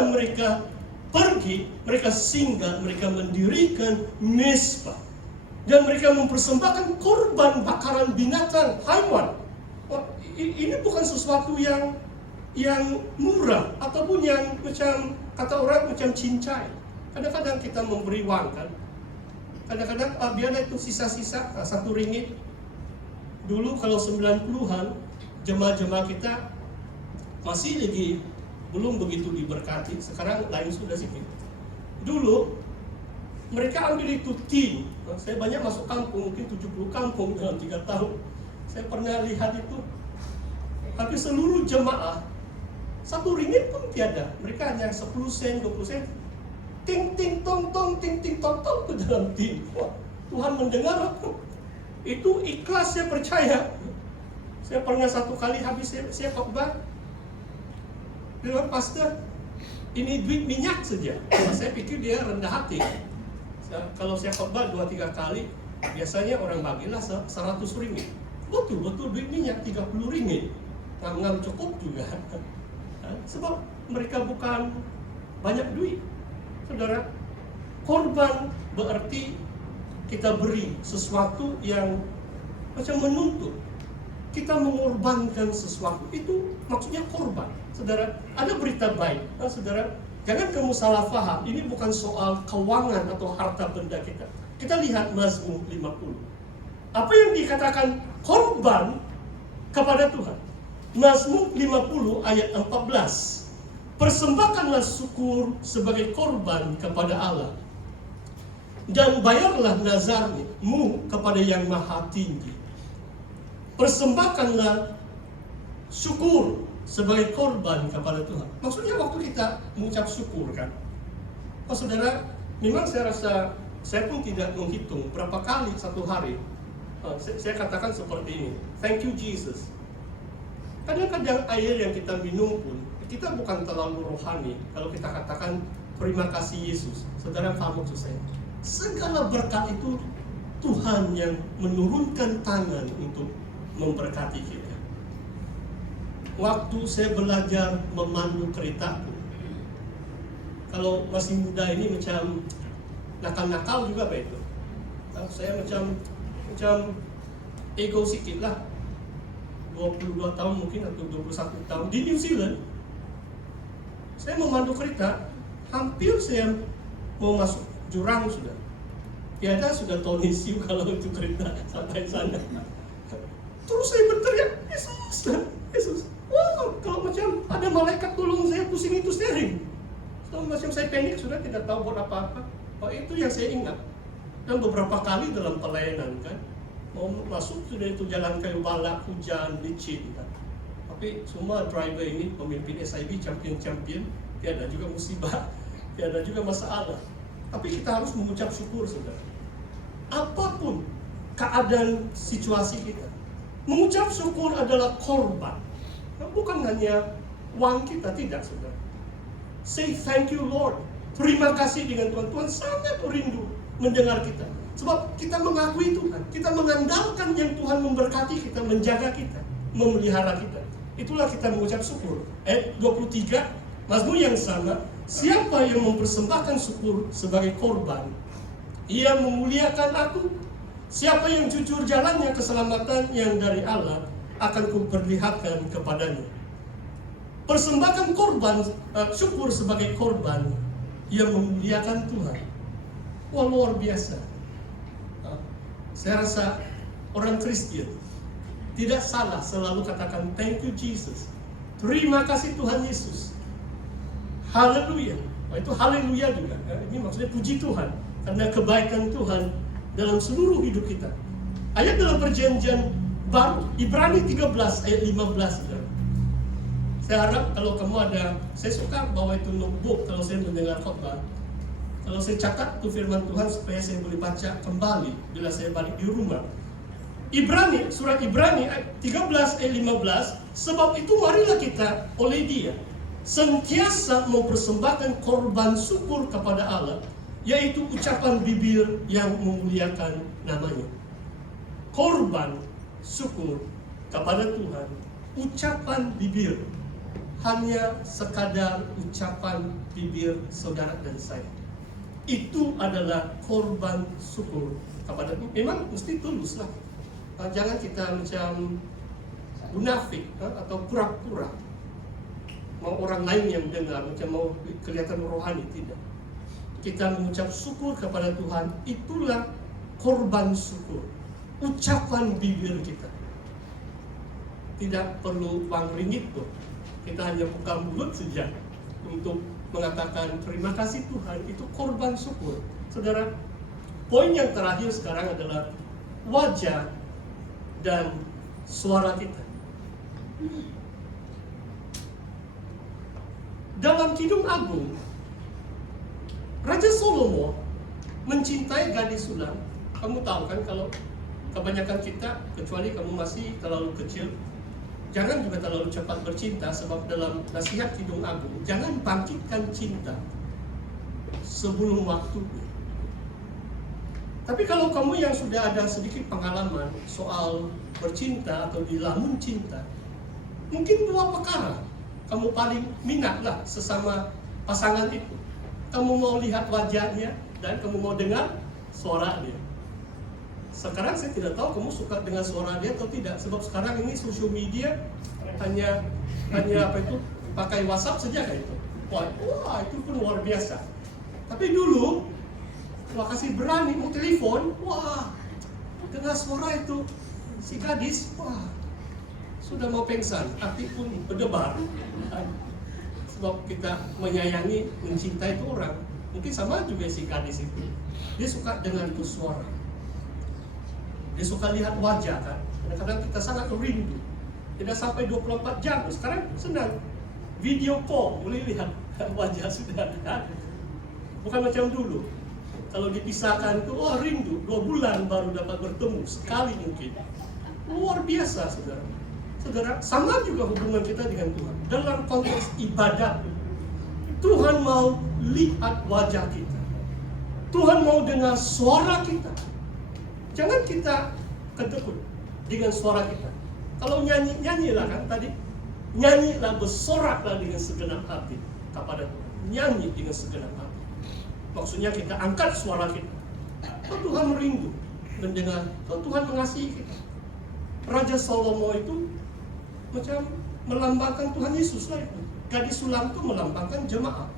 mana mereka pergi, mereka singgah, mereka mendirikan mezbah. Dan mereka mempersembahkan korban bakaran binatang, haiwan. Ini bukan sesuatu yang murah ataupun yang macam kata orang macam cincai. Kadang-kadang kita memberi wang kan. Kadang-kadang biarlah itu sisa-sisa RM1. Dulu kalau 90-an jemaah-jemaah kita masih lagi belum begitu diberkati. Sekarang lain sudah sedikit. Dulu mereka ambil itu tin. Saya banyak masuk kampung, mungkin 70 kampung dalam 3 tahun. Saya pernah lihat itu. Hampir seluruh jemaah RM1 pun tiada. Mereka hanya 10 sen, 20 sen. Ting ting tong tong, ting ting tong tong ke dalam tin. Wah, Tuhan mendengar aku. Itu ikhlas, saya percaya. Saya pernah satu kali habis saya khotbah. Bilang, pastor, ini duit minyak saja. Saya pikir dia rendah hati. Kalau saya khotbah 2-3 kali, biasanya orang bagilah RM100. Betul duit minyak RM30. Nggak cukup juga. Sebab mereka bukan banyak duit. Saudara, korban berarti kita beri sesuatu yang macam menuntut. Kita mengorbankan sesuatu, itu maksudnya korban. Saudara, ada berita baik. Saudara, jangan kamu salah faham. Ini bukan soal keuangan atau harta benda kita. Kita lihat Mazmur 50. Apa yang dikatakan korban kepada Tuhan? Mazmur 50 ayat 14. Persembahkanlah syukur sebagai korban kepada Allah, dan bayarlah nazarmu kepada Yang Maha Tinggi. Persembahkanlah syukur sebagai korban kepada Tuhan. Maksudnya waktu kita mengucap syukur kan. Saudara, memang saya rasa saya pun tidak menghitung berapa kali satu hari saya katakan seperti ini. Thank you Jesus. Kadang-kadang air yang kita minum pun, kita bukan terlalu rohani kalau kita katakan terima kasih Yesus. Saudara paham maksud saya? Segala berkat itu Tuhan yang menurunkan tangan untuk memberkati kita. Waktu saya belajar memandu keretaku, kalau masih muda ini macam nakal-nakal juga begitu. Saya macam ego sikit lah. 22 tahun mungkin atau 21 tahun di New Zealand, saya memandu kereta, hampir saya mau masuk jurang sudah. Tiada sudah Tony Siu kalau itu kereta sampai sana. Terus saya berteriak, Yesus. Wow, kalau macam ada malaikat tolong saya pusing itu steering. So, macam saya panik sudah, tidak tahu buat apa-apa. Itu yang saya ingat. Dan beberapa kali dalam pelayanan kan, mau masuk sudah itu jalan kayu balak, hujan, licin kan. Tapi semua driver ini pemimpin SIB champion, tiada juga musibah, tiada juga masalah. Tapi kita harus mengucap syukur saudara. Apapun keadaan situasi kita, mengucap syukur adalah korban. Bukan hanya uang kita, tidak saudara. Say thank you Lord. Terima kasih dengan Tuhan. Tuhan sangat rindu mendengar kita. Sebab kita mengakui Tuhan, kita mengandalkan yang Tuhan memberkati kita, menjaga kita, memelihara kita. Itulah kita mengucap syukur. Ayat 23, Mazmur yang sama. Siapa yang mempersembahkan syukur sebagai korban, ia memuliakan aku. Siapa yang jujur jalannya keselamatan yang dari Allah, akan kuperlihatkan kepadanya. Persembahkan korban, syukur sebagai korban, ia memuliakan Tuhan. Wah, luar biasa. Saya rasa orang Kristen tidak salah selalu katakan thank you Jesus. Terima kasih Tuhan Yesus. Haleluya. Itu haleluya juga. Ini maksudnya puji Tuhan karena kebaikan Tuhan dalam seluruh hidup kita. Ayat dalam perjanjian baru, Ibrani 13 ayat 15. Saya harap kalau kamu ada, saya suka bawa itu notebook kalau saya mendengar khotbah. Kalau saya catat itu firman Tuhan supaya saya boleh baca kembali bila saya balik di rumah. Surat Ibrani 13 ayat 15. Sebab itu marilah kita oleh Dia sentiasa mempersembahkan korban syukur kepada Allah, yaitu ucapan bibir yang memuliakan namanya. Korban syukur kepada Tuhan, ucapan bibir hanya sekadar ucapan bibir saudara dan saya. Itu adalah korban syukur kepada Tuhan. Memang mesti tulus lah. Jangan kita macam munafik atau pura-pura mau orang lain yang dengar, macam mau kelihatan rohani. Tidak. Kita mengucap syukur kepada Tuhan, itulah korban syukur. Ucapan bibir kita. Tidak perlu uang ringgit tuh. Kita hanya buka mulut saja untuk mengatakan terima kasih Tuhan. Itu korban syukur. Saudara, poin yang terakhir sekarang adalah wajah dan suara kita. Dalam Kidung Agung, Raja Salomo mencintai gadis sulam. Kamu tahu kan, kalau kebanyakan kita, kecuali kamu masih terlalu kecil, jangan juga terlalu cepat bercinta, sebab dalam nasihat Kidung Agung, jangan bangkitkan cinta sebelum waktunya. Tapi kalau kamu yang sudah ada sedikit pengalaman soal bercinta atau dilamun cinta, mungkin dua perkara kamu paling minat lah sesama pasangan itu. Kamu mau lihat wajahnya dan kamu mau dengar suara dia. Sekarang saya tidak tahu kamu suka dengan suara dia atau tidak, sebab sekarang ini social media hanya apa itu, pakai WhatsApp saja kayak itu. Wah, itu pun luar biasa. Tapi dulu, wah, kasih berani mau telepon, wah, dengar suara itu si gadis, wah, sudah mau pingsan, hati pun berdebar. Sebab kita menyayangi, mencintai itu orang. Mungkin sama juga si gadis itu. Dia suka dengan itu suara. Dia suka lihat wajah kan. Kadang-kadang kita sangat rindu. Tidak sampai 24 jam. Sekarang senang. Video call, boleh lihat wajah sudah ada. Bukan macam dulu. Kalau dipisahkan itu, wah rindu. 2 bulan baru dapat bertemu. Sekali mungkin. Luar biasa, saudara. Saudara, sama juga hubungan kita dengan Tuhan. Dalam konteks ibadat, Tuhan mau lihat wajah kita. Tuhan mau dengar suara kita. Jangan kita kedekut dengan suara kita. Kalau nyanyilah kan tadi. Nyanyilah, bersoraklah dengan segenap hati kepada Tuhan. Nyanyi dengan segenap hati. Maksudnya kita angkat suara kita. Oh, Tuhan merindu mendengar. Oh, Tuhan mengasihi kita. Raja Salomo itu macam melambangkan Tuhan Yesus lah itu. Gadis sulam itu melambangkan jemaat.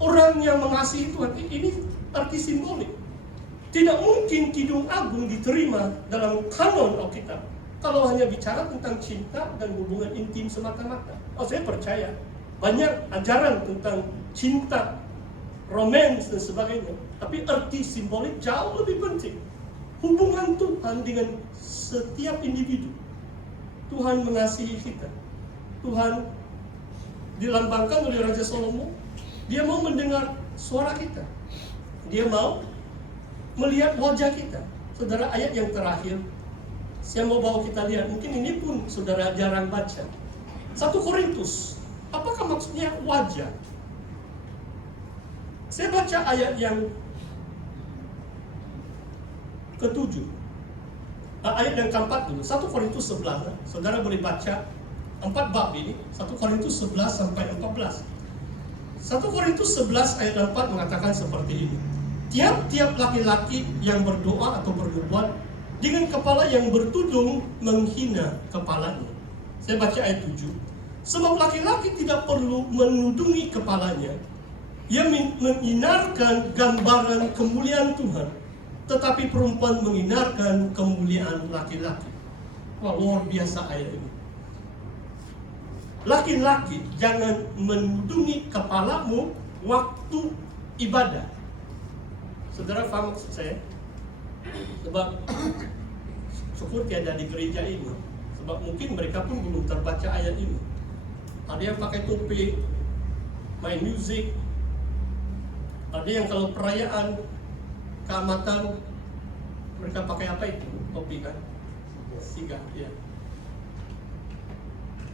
Orang yang mengasihi Tuhan, ini arti simbolik. Tidak mungkin Kidung Agung diterima dalam kanon Alkitab kalau hanya bicara tentang cinta dan hubungan intim semata-mata. Oh, saya percaya banyak ajaran tentang cinta, romans dan sebagainya. Tapi arti simbolik jauh lebih penting. Hubungan Tuhan dengan setiap individu. Tuhan mengasihi kita. Tuhan dilambangkan oleh Raja Salomo. Dia mau mendengar suara kita. Dia mau melihat wajah kita. Saudara, ayat yang terakhir saya mau bawa kita lihat. Mungkin ini pun saudara jarang baca. 1 Korintus. Apakah maksudnya wajah? Saya baca ayat yang ke-7. Ayat yang keempat dulu. 1 Korintus 11. Saudara boleh baca 4 bab ini. 1 Korintus 11 sampai 14. 1 Korintus 11 ayat 4 mengatakan seperti ini. Tiap-tiap laki-laki yang berdoa atau bernubuat dengan kepala yang bertudung menghina kepalanya. Saya baca ayat 7. Sebab laki-laki tidak perlu menudungi kepalanya. Ia menginarkan gambaran kemuliaan Tuhan. Tetapi perempuan menginarkan kemuliaan laki-laki. Wah, luar biasa ayat ini. Laki-laki jangan menudungi kepalamu waktu ibadah. Saudara faham maksud saya? Sebab syukur tiada di gereja ini. Sebab mungkin mereka pun belum terbaca ayat ini. Ada yang pakai topi, main musik. Ada yang kalau perayaan keamatan mereka pakai apa itu? Topi kan? Siga, ya.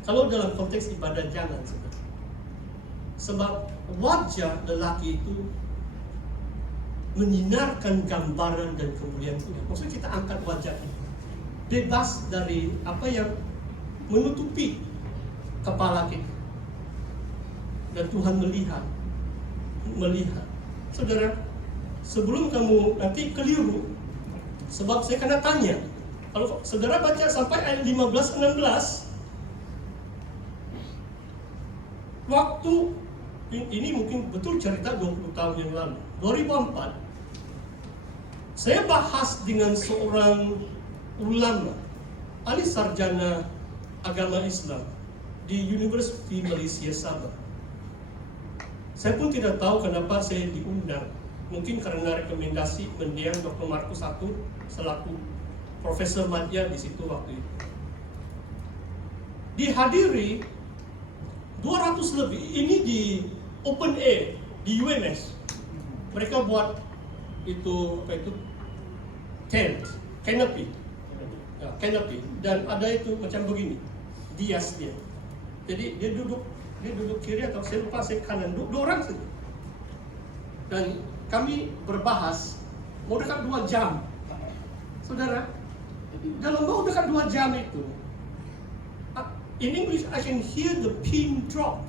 Kalau dalam konteks ibadah jangan, saudara. Sebab wajah lelaki itu menyinarkan gambaran dan kemuliaan Tuhan. Maksudnya kita angkat wajah kita, bebas dari apa yang menutupi kepala kita. dan Tuhan melihat. Saudara, sebelum kamu nanti keliru, sebab saya kena tanya. Kalau saudara baca sampai ayat 15-16, waktu ini mungkin betul cerita 20 tahun yang lalu, 2004, saya bahas dengan seorang ulama, ahli sarjana agama Islam di University Malaysia Sabah. Saya pun tidak tahu kenapa saya diundang. Mungkin karena rekomendasi mendiang Dr. Markus I selaku Profesor Madya di situ waktu itu. Dihadiri 200 lebih, ini di open air di UMS. Mereka buat itu tent, canopy, dan ada itu macam begini, dias dia. Jadi dia duduk kiri atau saya lupa, saya kanan, dua orang saja. Dan kami berbahas mau dekat 2 jam, saudara. Dalam mau dekat 2 jam itu, in English I can hear the pin drop.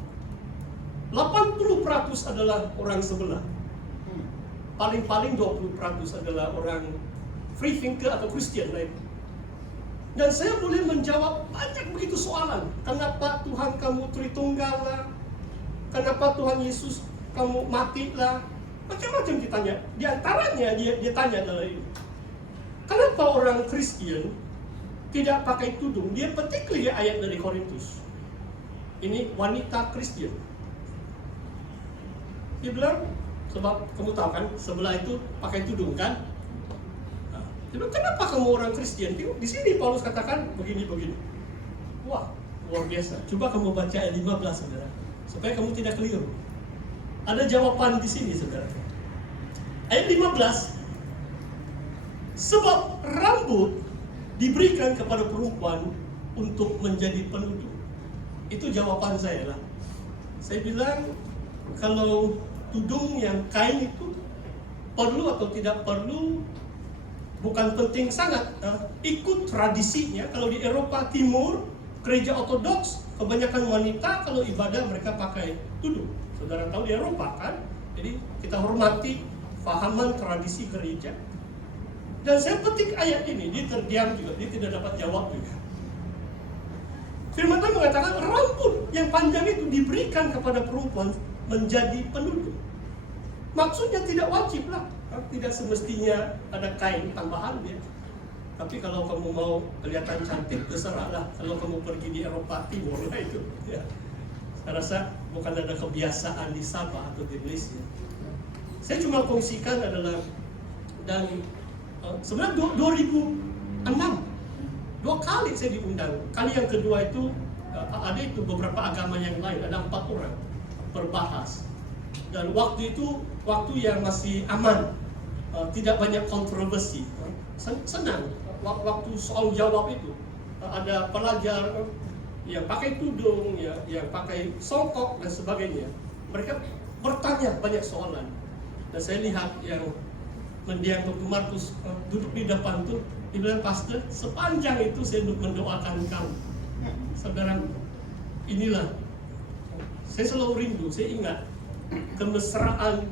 80% adalah orang sebelah, paling 20% adalah orang free thinker atau Christian lain. Dan saya boleh menjawab banyak begitu soalan. Kenapa Tuhan kamu Tritunggal lah? Kenapa Tuhan Yesus kamu mati lah? Macam-macam ditanya. Di antaranya dia tanya adalah ini. Kenapa orang Kristen tidak pakai tudung? Dia petik lagi ayat dari Korintus. Ini wanita Kristen. Dia bilang, sebab kamu tahu kan, sebelah itu pakai tudung kan? Dia bilang, kenapa kamu orang Kristen? Di sini Paulus katakan begini-begini. Wah, luar biasa. Coba kamu baca ayat 15, saudara, supaya kamu tidak keliru. Ada jawaban di sini, saudara. Ayat 15. Sebab rambut diberikan kepada perempuan untuk menjadi penutup. Itu jawaban saya lah. Saya bilang, kalau tudung yang kain itu perlu atau tidak perlu bukan penting sangat. Ikut tradisinya. Kalau di Eropa Timur, gereja Ortodoks, kebanyakan wanita kalau ibadah mereka pakai tudung. Saudara tahu di Eropa kan? Jadi kita hormati fahaman tradisi gereja. Dan saya petik ayat ini, dia terdiam juga, dia tidak dapat jawab juga. Firman Tuhan mengatakan rambut yang panjang itu diberikan kepada perempuan menjadi penutup. Maksudnya tidak wajib lah, tidak semestinya ada kain tambahan dia. Tapi kalau kamu mau kelihatan cantik, terserahlah. Kalau kamu pergi di Eropa Timur lah itu. Ya. Saya rasa bukan ada kebiasaan di Sabah atau di Malaysia. Saya cuma kongsikan adalah, dan sebenarnya 2006 2 kali saya diundang. Kali yang kedua itu ada itu beberapa agama yang lain, ada 4 orang berbahas. Dan waktu itu waktu yang masih aman, tidak banyak kontroversi, senang. Waktu soal jawab itu ada pelajar yang pakai tudung, yang pakai songkok dan sebagainya. Mereka bertanya banyak soalan. Dan saya lihat yang mendiang Dr. Markus duduk di depan tuh, dia bilang, pastor, sepanjang itu saya mendoakan kamu. Saudara, inilah, saya selalu rindu, saya ingat kemesraan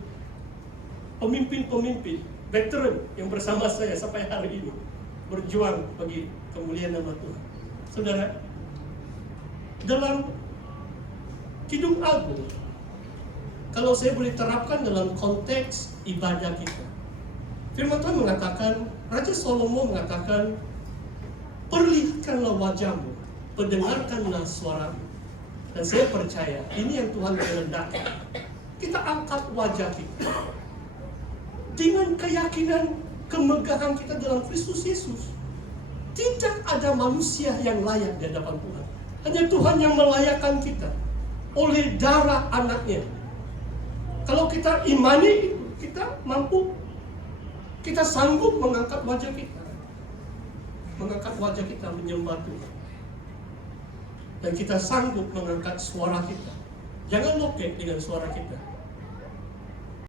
pemimpin-pemimpin, veteran yang bersama saya sampai hari ini, berjuang bagi kemuliaan nama Tuhan. Saudara, dalam Kidung Agung, kalau saya boleh terapkan dalam konteks ibadah kita, Firman Tuhan mengatakan, Raja Salomo mengatakan, perlihatkanlah wajahmu, pendengarkanlah suaramu. Dan saya percaya, ini yang Tuhan kehendaki. Kita angkat wajah kita dengan keyakinan, kemegahan kita dalam Kristus Yesus. Tidak ada manusia yang layak di hadapan Tuhan. Hanya Tuhan yang melayakkan kita oleh darah anaknya. Kalau kita imani itu, kita mampu, kita sanggup mengangkat wajah kita. Mengangkat wajah kita menyembah Tuhan. Dan kita sanggup mengangkat suara kita. Jangan loket dengan suara kita.